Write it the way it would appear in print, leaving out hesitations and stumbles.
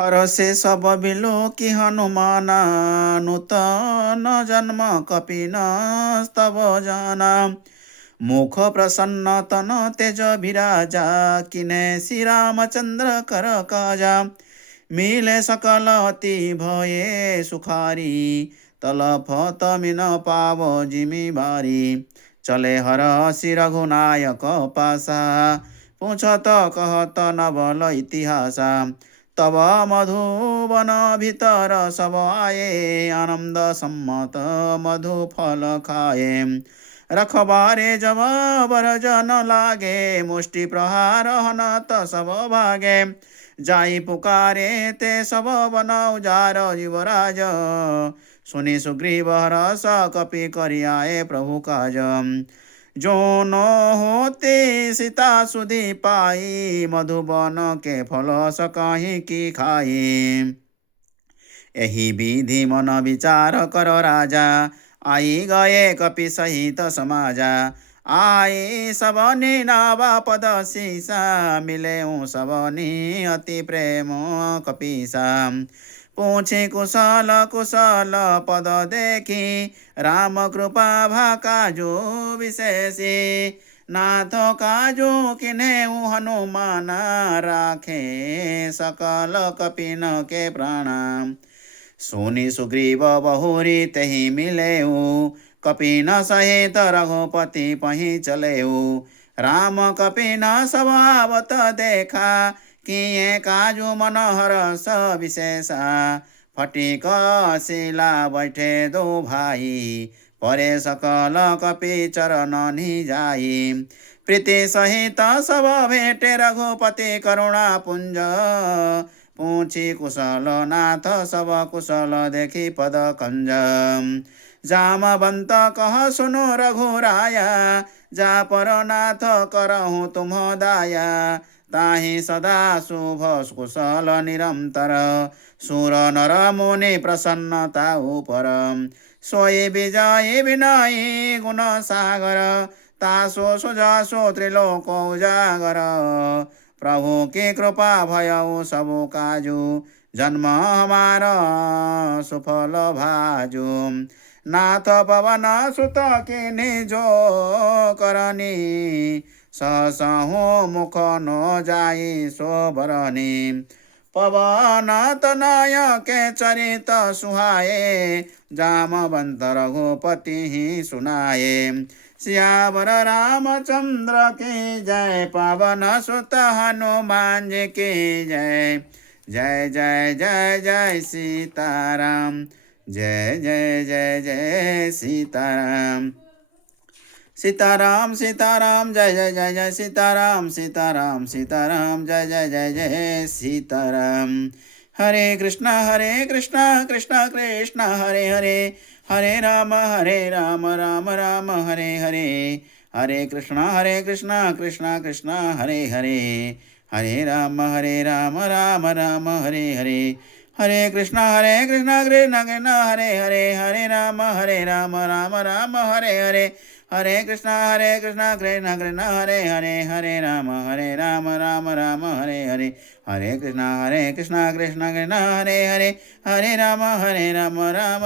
हरसे सब बिलोकी हनुमाना, नूतन जन्म कपिन स्तव जाना। मुख प्रसन्न तन तेज विराजा, किने श्री रामचंद्र कर काजा। मिले सकल अति भये सुखारी, तलफत मिन पाव जिमि बारी। चले हर श्री रघुनायक पासा, पूछत कहत नवल इतिहासा। तब मधुवन भीतर सब आए, आनंद सम्मत मधु फल खाए। रखबारे जब बरजन लागे, मुष्टि प्रहार हनत सब भागे। जाई पुकारे ते सब बन उजार युवराज, सुनि सुग्रीव हरष कपि करि आए प्रभु काज। जो न होते सीता सुधि पाई, मधुबन के फल सकहि की खाई। यही विधि मन विचार कर राजा, आई गए कपि सहित समाजा। आई सबनी नावा पद सीसा, मिले सबनी अति प्रेम कपीसा। पूछे कुशल कुशल पद देखी, राम कृपा भा काजू विशेषी। नाथ काजू किन्हे हनुमान, राखे सकल कपिन के प्राणा। सुनि सुग्रीव बहुरी तहि मिलेऊ, कपिन सहित रघुपति पहि चलेऊ। राम कपिन स्वभावत देखा, किए काजू मन हरष विशेषा। फटिक शिला बैठे दो भाई, परे सकल कपि चरण निजाई। प्रीति सहित सब भेटे रघुपति करुणा पुंज, पूछी कुशल नाथ सब कुशल देखी पद कंज। जामवंत कह सुनो रघुराया, जा पर नाथ करहु तुम दाया। ताहि सदा शुभ कुशल निरंतर, सुर नर मुनि प्रसन्नता ऊपर। सोई विजय विनयी गुण सागर, तासो सुजासो त्रिलोक उजागर। प्रभु की कृपा भयउ सबु काजू, जन्म हमारा सुफल भाजू। नाथ पवन सुत किन्हि जो करनी, सहसहु मुख न जाई सो बरनी। पवन तनय के चरित सुहाए, जामवंत रघुपति ही सुनाए। सियावर रामचंद्र की जय, पवन सुत हनुमान जी की जय। जय जय जय जय सीताराम, जय जय जय जय सीताराम। सीताराम सीताराम जय जय जय जय सीताराम, सीताराम सीताराम जय जय जय जय सीताराम। हरे कृष्णा कृष्णा कृष्णा हरे हरे, हरे राम राम राम हरे हरे। हरे कृष्णा कृष्णा कृष्णा हरे हरे, हरे राम राम राम हरे हरे। हरे कृष्णा कृष्णा कृष्णा हरे हरे, हरे राम राम राम हरे हरे। हरे कृष्णा कृष्णा कृष्णा हरे हरे, हरे राम राम राम हरे हरे। हरे कृष्णा कृष्णा कृष्णा हरे हरे, हरे राम राम राम